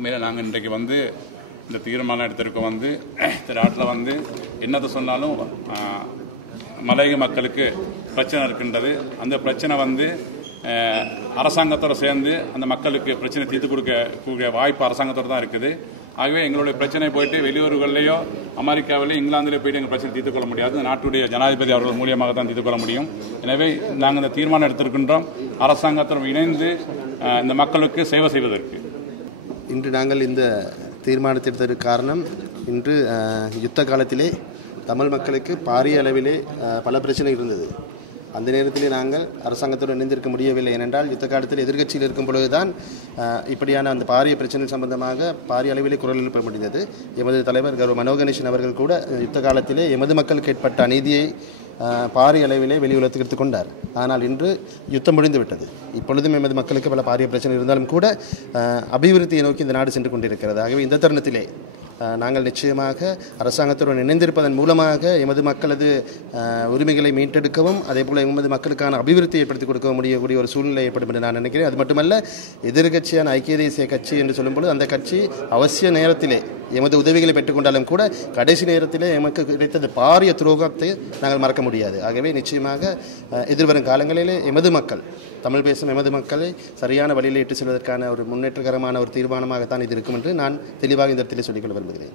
உண்மையில நாங்கள் இன்றைக்கு இந்த தீர்மானம் எடுத்திருக்கோம். இந்த நாட்டில் என்னத்தை சொன்னாலும் மலையக மக்களுக்கு பிரச்சனை இருக்கின்றது. அந்த பிரச்சனை அரசாங்கத்தோடு சேர்ந்து அந்த மக்களுக்கு பிரச்சனை தீர்த்து கொடுக்கக்கூடிய வாய்ப்பு அரசாங்கத்தோடு தான் இருக்குது. ஆகவே எங்களுடைய பிரச்சனை போயிட்டு வெளியூர்களையோ அமெரிக்காவிலேயோ இங்கிலாந்திலேயோ போயிட்டு எங்கள் பிரச்சனை தீர்த்து கொள்ள முடியாது. நாட்டுடைய ஜனாதிபதி அவர்கள் மூலியமாக தான் தீர்த்து கொள்ள முடியும். எனவே நாங்கள் இந்த தீர்மானம் எடுத்திருக்கின்றோம், அரசாங்கத்தோடு இணைந்து இந்த மக்களுக்கு சேவை செய்வதற்கு. இன்று நாங்கள் இந்த தீர்மானத்தை எடுத்ததற்கு காரணம், இன்று யுத்த காலத்திலே தமிழ் மக்களுக்கு பாரிய அளவிலே பல பிரச்சனை இருந்தது. அந்த நேரத்திலே நாங்கள் அரசாங்கத்தோடு இணைந்திருக்க முடியவில்லை. ஏனென்றால் யுத்த காலத்தில் எதிர்க்கட்சியில் இருக்கும் பொழுதுதான் இப்படியான அந்த பாரிய பிரச்சனை சம்பந்தமாக பாரிய அளவிலே குரல் எழுப்ப முடிந்தது. எமது தலைவர் கௌரவ மனோகணேசன் அவர்கள் கூட யுத்த காலத்திலே எமது மக்களுக்கு ஏற்பட்ட அநீதியை பாரிய அளவிலே வெளியுலகத்துக்கு எடுத்துக் கொண்டார். ஆனால் இன்று யுத்தம் முடிந்துவிட்டது. இப்பொழுதும் எமது மக்களுக்கு பல பாரிய பிரச்சனை இருந்தாலும் கூட அபிவிருத்தியை நோக்கி இந்த நாடு சென்று கொண்டிருக்கிறது. ஆகவே இந்த தருணத்திலே நாங்கள் நிச்சயமாக அரசாங்கத்துடன் இணைந்திருப்பதன் மூலமாக எமது மக்களது உரிமைகளை மீட்டெடுக்கவும் அதேபோல் எமது மக்களுக்கான அபிவிருத்தியை ஏற்படுத்தி கொடுக்க முடியக்கூடிய ஒரு சூழ்நிலை ஏற்படும் என்று நான் நினைக்கிறேன். அது மட்டுமல்ல, எதிர்கட்சியான ஐக்கிய தேசிய கட்சி என்று சொல்லும்போது அந்த கட்சி அவசிய நேரத்திலே எமது உதவிகளை பெற்றுக்கொண்டாலும் கூட கடைசி நேரத்திலே எமக்கு கிடைத்தது பாரிய துரோகத்தை நாங்கள் மறக்க முடியாது. ஆகவே நிச்சயமாக எதிர்வரும் காலங்களிலே எமது மக்கள், தமிழ் பேசும் எமது மக்களை சரியான வழியில் இட்டு செல்வதற்கான ஒரு முன்னேற்றகரமான ஒரு தீர்மானமாகத்தான் இது இருக்கும் என்று நான் தெளிவாக இந்த இடத்திலே சொல்லிக்கொள்ள விரும்புகிறேன்.